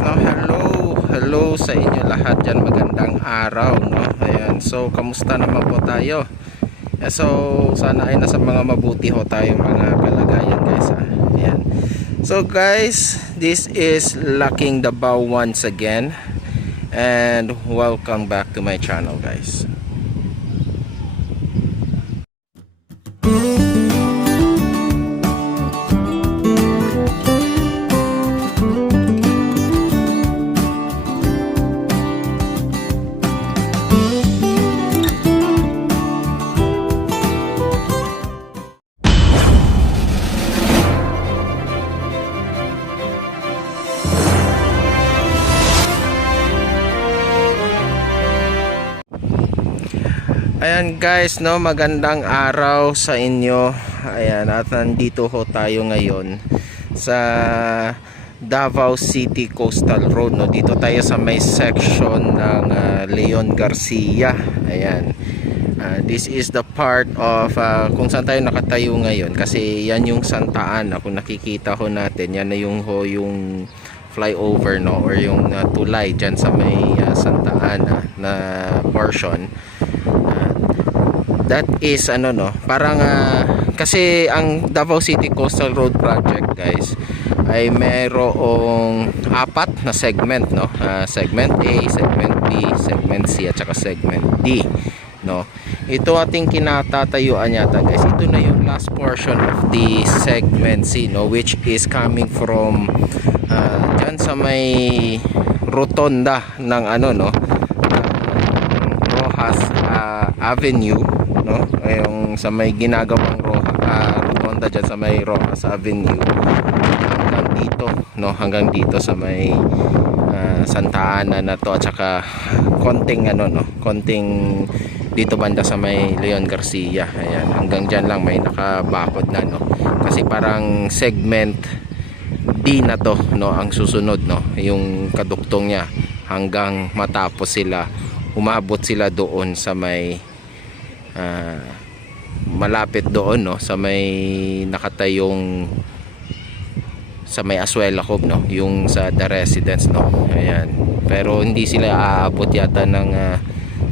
no, hello sa inyo lahat dyan, magandang araw, no. Ayan, so kamusta naman po tayo? So sana ay nasa mga mabuti ho tayo mga kalagayan, guys. Ayan, so guys, this is Laking Davao once again, and welcome back to my channel, guys. Ayan guys, no, magandang araw sa inyo. Ayan, at nandito ho tayo ngayon sa Davao City Coastal Road, no. Dito tayo sa may section ng Leon Garcia. Ayan, this is the part of kung saan tayo nakatayo ngayon, kasi yan yung Santa Ana. Kung nakikita ho natin, yan na yung flyover, no, or yung tulay dyan sa may Santa Ana na portion. That is no, parang kasi ang Davao City Coastal Road Project, guys, ay mayroong apat na segment, no. Segment A, segment B, segment C at saka segment D, no. Ito ating kinatatayuan yata, guys. Ito na yung last portion of the segment C, no, which is coming from dyan sa may rotonda ng no, Rojas Avenue, no, yung sa may ginagawang rotonda dyan sa may Rojas Avenue hanggang dito, no, hanggang dito sa may Santa Ana na to, at saka konting no, konting dito banda sa may Leon Garcia. Ayan, hanggang dyan lang may nakabakod na, no, kasi parang segment D na to, no, ang susunod, no, yung kaduktong niya hanggang matapos sila, umabot sila doon sa may malapit doon, no, sa may nakatayong sa may Aswela Cove, no, yung sa The Residence, no. Ayan, pero hindi sila aabot yata ng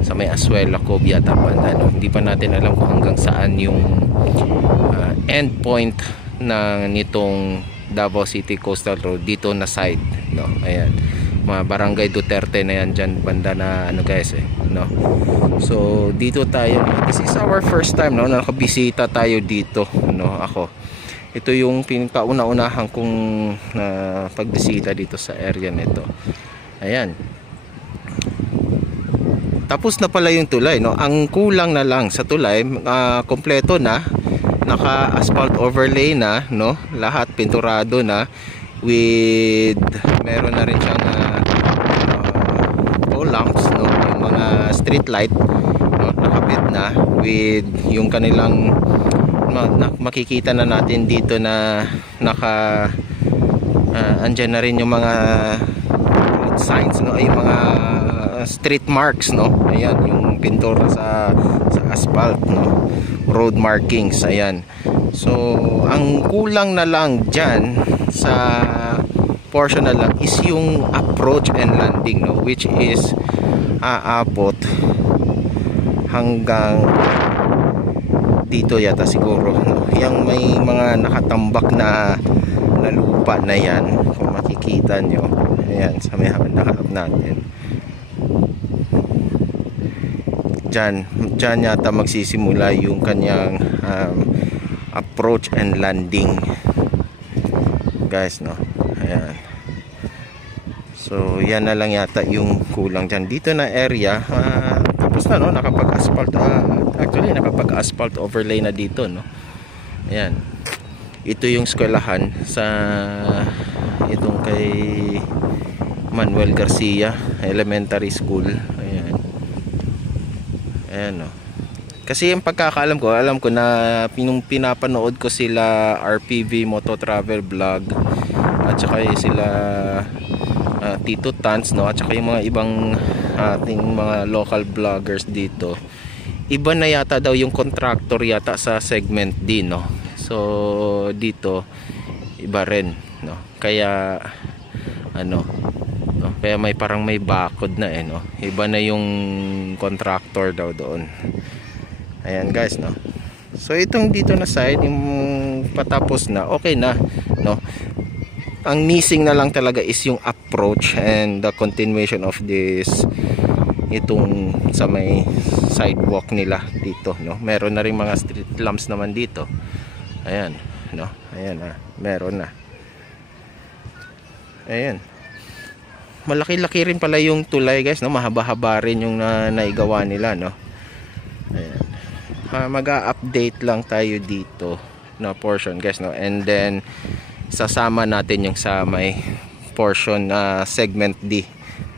sa may Aswela Cove yata banda, no. Hindi pa natin alam kung hanggang saan yung end point ng nitong Davao City Coastal Road dito na side, no. Ayan, mga Barangay Duterte na yan dyan banda na guys, no. So dito tayo, this is our first time, no, nakabisita tayo dito, no. Ako, ito yung pinakauna-unahan kong pagbisita dito sa area nito. Ayan, tapos na pala yung tulay, no. Ang kulang na lang sa tulay, kompleto na, naka-asphalt overlay na, no, lahat pinturado na, with meron na rin siyang pole lamps, no, yung mga street light, no, nakabit na with yung kanilang makikita na natin dito na andyan na rin yung mga road signs, no, ay yung mga street marks, no. Ayan, yung pintura sa asphalt, no, road markings. Ayan, so ang kulang na lang dyan sa portion na lang is yung approach and landing, no, which is aabot hanggang dito yata siguro, no. Yung may mga nakatambak na lupa na yan, kung makikita nyo. Ayan, sa may harap natin dyan yata magsisimula yung kanyang approach and landing, guys, no. Ayan, so yan na lang yata yung kulang dyan dito na area. Tapos na, no, nakapag-asphalt, actually nakapag-asphalt overlay na dito, no. Ayan, ito yung eskwelahan sa itong kay Manuel Garcia Elementary School. Ayan, no. Kasi yung pagkakaalam ko, alam ko na pinapanood ko sila RPV Moto Travel Vlog, at saka sila Tito Tans, no, at saka yung mga ibang ating mga local vloggers dito. Iba na yata daw yung contractor yata sa segment D, no. So dito iba rin, no. Kaya no? Kaya may parang may bakod na no. Iba na yung contractor daw doon. Ayan guys, no. So itong dito na side, yung patapos na, okay na, no. Ang missing na lang talaga is yung approach and the continuation of this, itong sa may sidewalk nila dito, no. Meron na rin mga street lamps naman dito. Ayan, no. Ayan meron na. Ayan. Malaki-laki rin pala yung tulay guys, no. Mahaba-haba rin yung naigawa nila, no. Ayan. Mag-a-update lang tayo dito na portion guys, no. And then sasama natin yung sa may portion segment D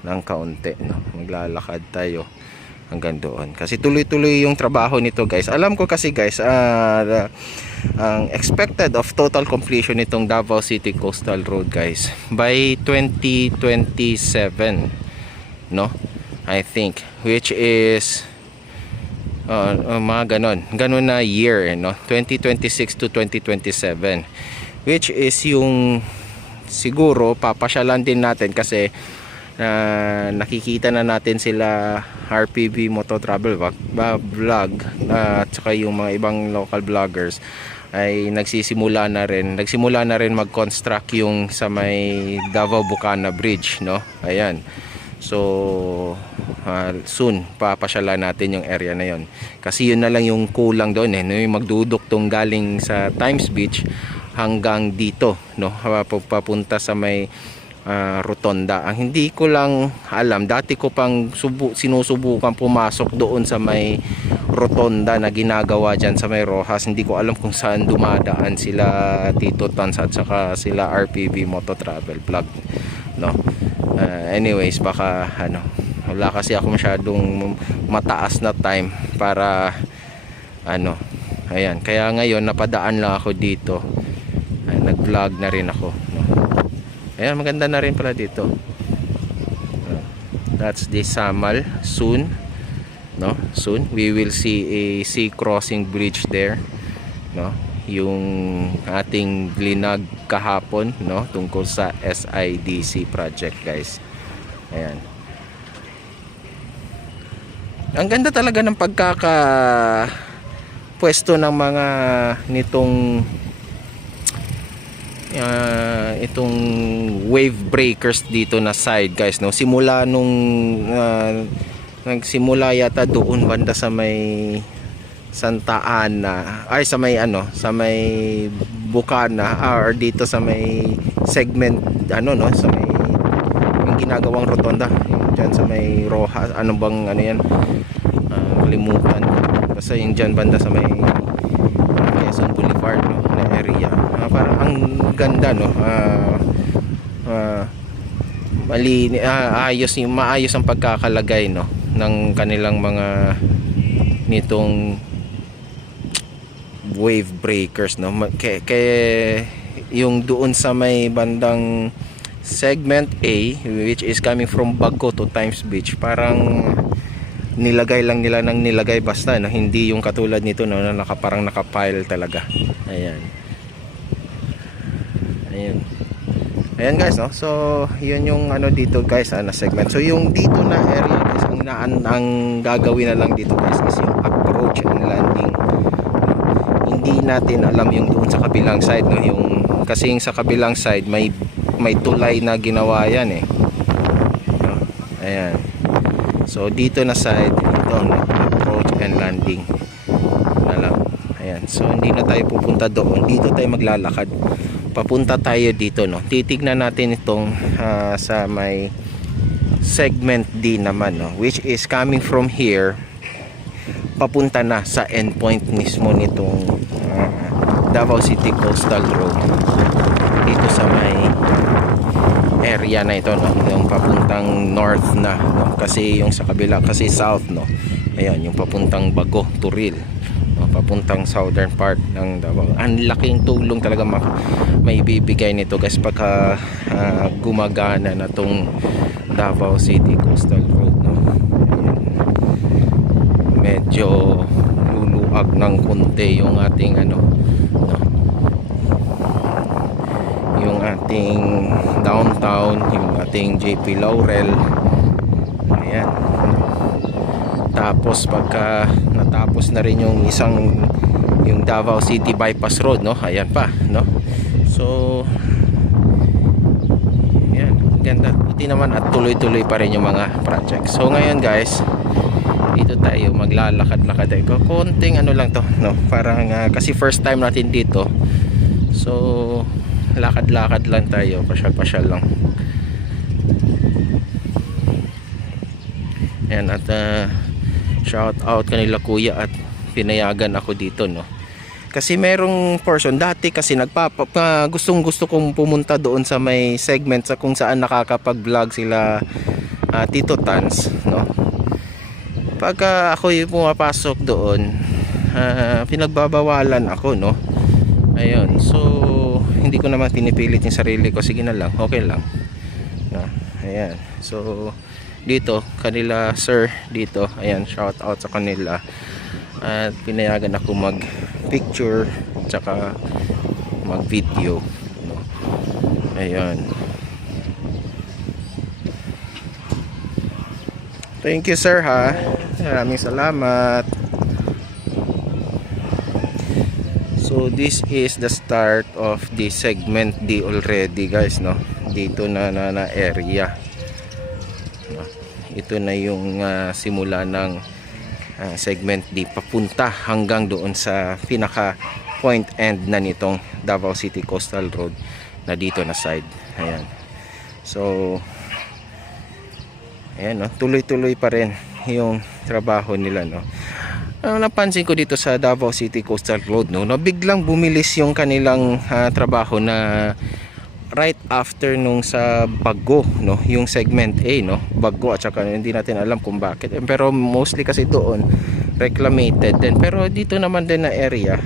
ng kaunti, no. Maglalakad tayo hanggang doon kasi tuloy-tuloy yung trabaho nito guys. Alam ko kasi guys, ang expected of total completion nitong Davao City Coastal Road guys by 2027, no, I think, which is mga ganon na year, no, 2026 to 2027, which is yung siguro papasyalan din natin kasi nakikita na natin sila RPV Moto Travel Vlog at saka yung mga ibang local vloggers ay nagsimula na rin mag-construct yung sa may Davao Bucana Bridge, no. Ayan. So soon papasyalan natin yung area na yon kasi yun na lang yung kulang doon, no, yung magduduktong galing sa Times Beach hanggang dito, no, papunta sa may rotonda. Ang hindi ko lang alam, dati ko pang sinusubukan pumasok doon sa may rotonda na ginagawa dyan sa may Rojas. Hindi ko alam kung saan dumadaan sila Tito Tans at saka sila RPV Moto Travel Vlog, no. Anyways, baka wala kasi ako masyadong mataas na time para ayan, kaya ngayon napadaan lang ako dito. Nag-vlog na rin ako, no? Ayan, maganda na rin pala dito. That's the Samal. Soon, no, soon we will see a sea crossing bridge there, no, yung ating linag kahapon, no, tungkol sa SIDC project guys. Ayan, ang ganda talaga ng pwesto ng mga nitong itong wave breakers dito na side guys, no. Simula nung nagsimula yata doon banda sa may Santa Ana, ay sa may sa may Bucana, or dito sa may segment no, sa may yung ginagawang rotonda diyan sa may Rojas, yan, kalimutan, basta yung diyan banda sa may Quezon Boulevard, no, na area. Parang ang ganda, no. Maayos ang pagkakalagay, no, ng kanilang mga nitong wave breakers, no. Kaya yung doon sa may bandang segment A, which is coming from Bago to Times Beach, parang nilagay lang nila ng nilagay basta, no? Hindi yung katulad nito, no, na parang nakapile talaga. Ayan. Ayan guys, no. So yun yung dito guys, na segment. So yung dito na area guys, ang gagawin na lang dito guys is yung approach and landing. Hindi natin alam yung doon sa kabilang side, no, yung kasi yung sa kabilang side may tulay na ginawa yan, no? Ayan. So dito na side, ito, no, approach and landing na lang. Ayan. So hindi na tayo pupunta doon. Dito tayo maglalakad. Papunta tayo dito, no. Titignan natin itong sa may segment D naman, no, which is coming from here papunta na sa endpoint mismo nitong Davao City Coastal Road. Dito sa may area na ito, no, yung papuntang north na, no? Kasi yung sa kabila kasi south, no. Ayan, yung papuntang Bago, Turil, no? Papuntang southern part ng Davao. Ang laking tulong talaga may bibigay nito guys pagka gumagana na tong Davao City Coastal Road, no. Ayan. Medyo luluag ng konti yung ating yung ating downtown, yung ating JP Laurel. Ayan. Tapos pagka natapos na rin yung yung Davao City Bypass Road, no? Ayan pa, no? So ayan, ganda. Buti naman at tuloy-tuloy pa rin yung mga projects. So ngayon guys, dito tayo maglalakad-lakad tayo. Konting ano lang to, no? Parang kasi first time natin dito. So lakad-lakad lang tayo, pasyal-pasyal lang. Ayan, at shout out kanila kuya at pinayagan ako dito, no? Kasi merong person dati kasi gustong-gusto kong pumunta doon sa may segment sa kung saan nakakapag-vlog sila Tito Tans, no? Pagka ako yung pumapasok doon, pinagbabawalan ako, no? Ayun, so hindi ko naman pinipilit yung sarili ko, sige na lang, okay lang, no? Ayan, so dito kanila sir dito, ayan, shout out sa kanila at pinayagan ako mag picture tsaka mag video, no? Ayan, thank you sir ha, maraming salamat. So this is the start of the segment D already guys, no? Dito na area, no? Ito na yung simula ng segment D papunta hanggang doon sa pinaka point end na nitong Davao City Coastal Road na dito na side. Ayan, so ayan, no? Tuloy-tuloy pa rin yung trabaho nila, no? Napansin ko dito sa Davao City Coastal Road, no, biglang bumilis yung kanilang trabaho na right after nung sa Bago, no, yung segment A, no, Bago, at saka hindi natin alam kung bakit, pero mostly kasi doon reclamated din, pero dito naman din na area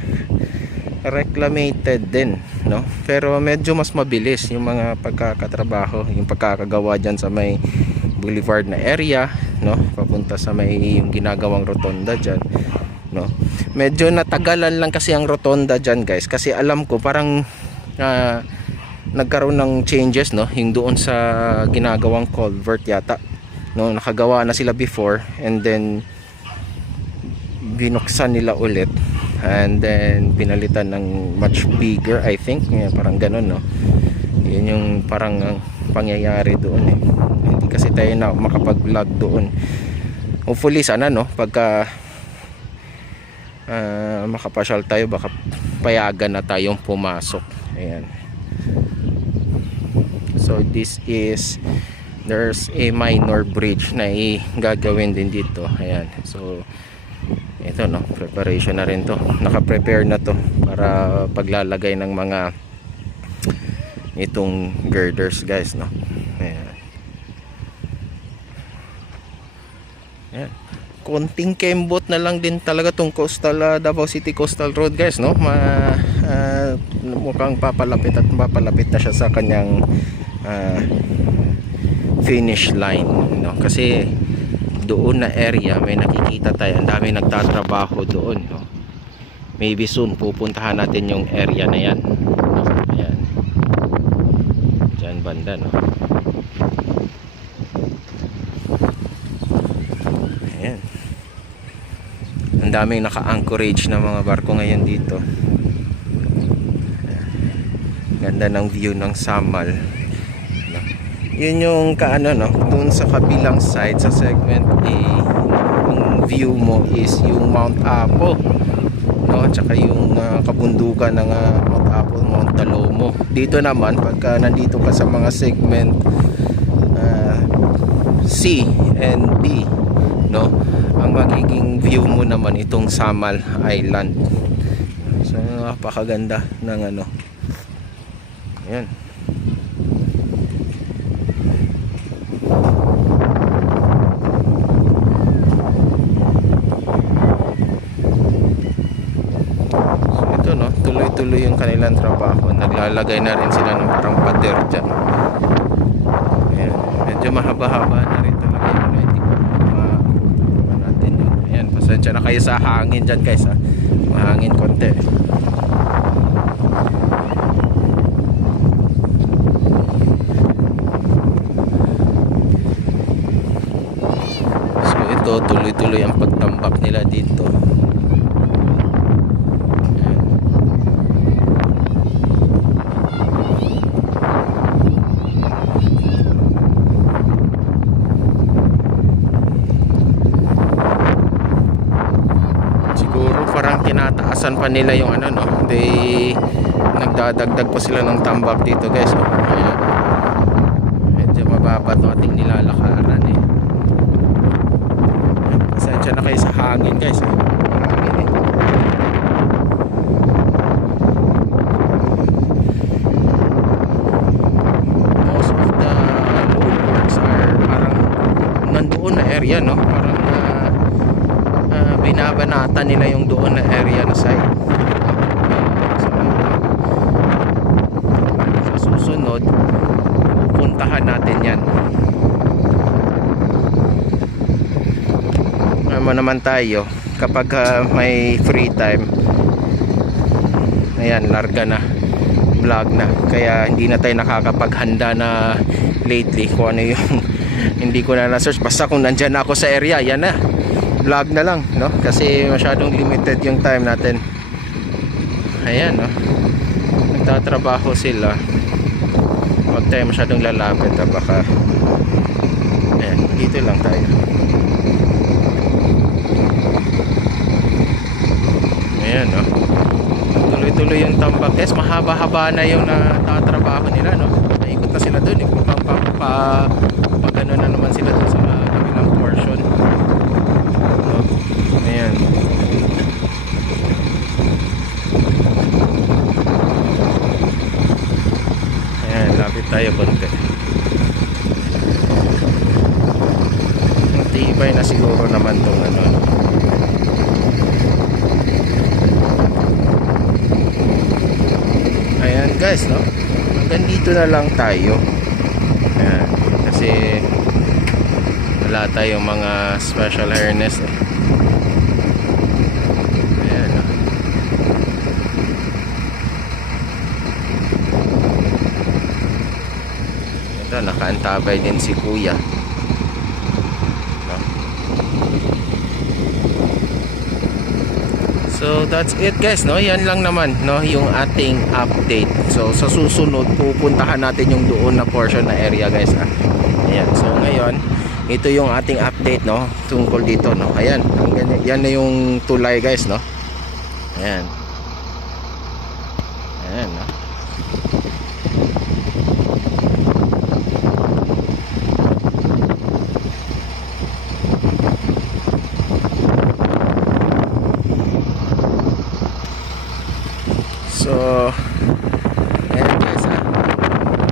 reclamated din, no, pero medyo mas mabilis yung mga pagkakatrabaho, yung pagkakagawa dyan sa may boulevard na area, no, papunta sa may yung ginagawang rotonda dyan, no. Medyo natagalan lang kasi ang rotonda dyan guys, kasi alam ko parang nagkaroon ng changes, no, yung doon sa ginagawang culvert yata, no, nakagawa na sila before and then binuksan nila ulit and then pinalitan ng much bigger, I think, parang ganun, no. Yun yung parang pangyayari doon, eh. Hindi kasi tayo na makapag-vlog doon. Hopefully sana, no, pagka makapasyal tayo, baka payagan na tayong pumasok. Ayan. So this is, there's a minor bridge na gagawin din dito. Ayan. So ito, no, preparation na rin to. Naka-prepare na to para paglalagay ng mga itong girders guys, no. Ayan. Ayan. Konting kembot na lang din talaga tong coastal Davao City Coastal Road guys, no. Mukhang papalapit na siya sa kanyang finish line, no, kasi doon na area may nakikita tayo, ang dami nagtatrabaho doon, no. Maybe soon pupuntahan natin yung area na yan, no? Ayan, dyan banda, no. Ayan, ang daming naka-anchorage na mga barko ngayon dito. Ganda ng view ng Samal, no? Yun yung kaano, no, dun sa kabilang side sa segment A, ang view mo is yung Mount Apo, no, at saka yung kabundukan ng Mount Apo, Mount Talomo. Dito naman pagka nandito ka sa mga segment C and D, no, ang magiging view mo naman itong Samal Island. So napakaganda ng ano. Ayan. So ito, no, tuloy-tuloy yung kanilang trabaho. Naglalagay na rin sila ng parang pader dyan. Ayan. Medyo mahaba-haba na rin talaga yung hindi ko natin yun. Ayan, pasensya na kayo sa hangin dyan guys, ha. Mahangin konti. So tuloy-tuloy ang pagtambak nila dito. Siguro parang tinataasan pa nila yung ano, no? Nagdadagdag pa sila ng tambak dito, guys. Ayan. Medyo mababa to ating nilalakaran eh. Pasensya na kayo sa hangin, guys. Hangin eh. Most of the road works are parang nandoon na area, no? Parang binabanata nila yung doon na area na side. Sa susunod, pupuntahan natin yan. Naman tayo kapag may free time, ayan, larga na, vlog na, kaya hindi na tayo nakakapaghanda na lately kung ano yung hindi ko na na-search. Basta kung nandyan na ako sa area, yan na, vlog na lang, no? Kasi masyadong limited yung time natin. Ayan, no? Nagtatrabaho sila, huwag tayo masyadong lalapit, baka ayan, dito lang tayo. Ayan, no? Tuloy-tuloy yung tambak, guys. Mahaba-haba na yung natatrabaho nila, no? Naikot na sila dun, pag ano na naman sila dun sa kabilang portion, no? Ayan. Ayan, lapit tayo konti. Matibay na siguro naman tong ano. Ayan, guys, no? Hanggang dito na lang tayo. Ayan, kasi wala tayong mga special harness eh. Ayan, no? Ito, nakaantabay din si kuya, no? So that's it, guys, no? Yan lang naman, no, yung ating update. So sa susunod pupuntahan natin yung doon na portion na area, guys, ah. Ayan. So ngayon, ito yung ating update, no, tungkol dito, no. Ayan, yan na yung tulay, guys, no. Ayan. Ayan, no. So ayan, guys, ah.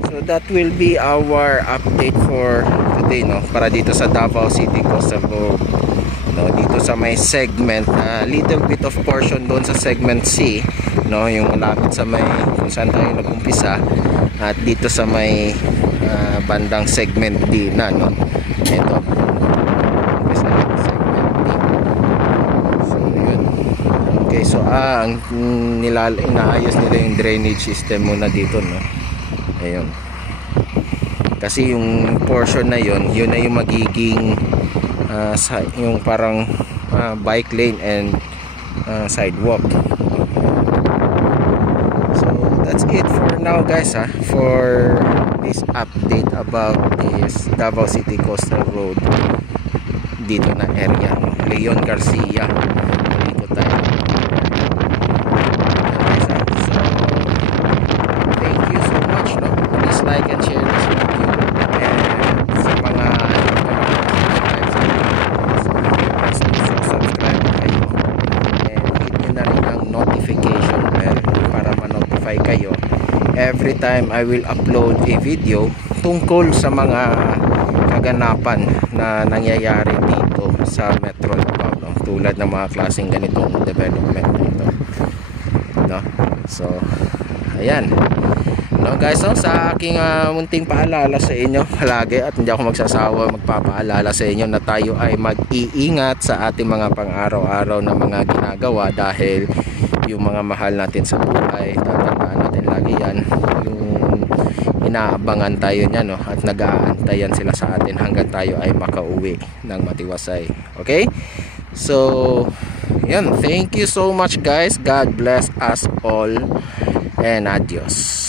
So that will be our update for today, no, para dito sa Davao City Coastal Road, no, dito sa may segment, little bit of portion doon sa segment C, no, yung malapit sa may kung saan tayo nag-umpisa, at dito sa may bandang segment D na, no, ito umpisa natin segment D. So yun, okay. So ang inaayos nila yung drainage system muna dito, no. Ayun, kasi yung portion na yun na yung magiging yung parang bike lane and sidewalk. So that's it for now, guys, for this update about this Davao City Coastal Road dito na area, no? Leon Garcia, dito tayo. Like and share this video, and sa mga subscribe na kayo, and hit nyo na rin ang notification bell para ma-notify kayo every time I will upload a video tungkol sa mga kaganapan na nangyayari dito sa Metro Davao, no? Tulad ng mga klaseng ganitong development dito, no? So ayan, no, guys, no, sa aking munting paalala sa inyo lagi, at hindi ako magsasawa magpapaalala sa inyo na tayo ay mag-iingat sa ating mga pang-araw-araw na mga ginagawa, dahil yung mga mahal natin sa buhay, tatandaan natin lagi yan, yung inaabangan tayo niya, no, at nag-aantayan sila sa atin hanggang tayo ay makauwi ng matiwasay. Okay, so yan, thank you so much guys, God bless us all and adios.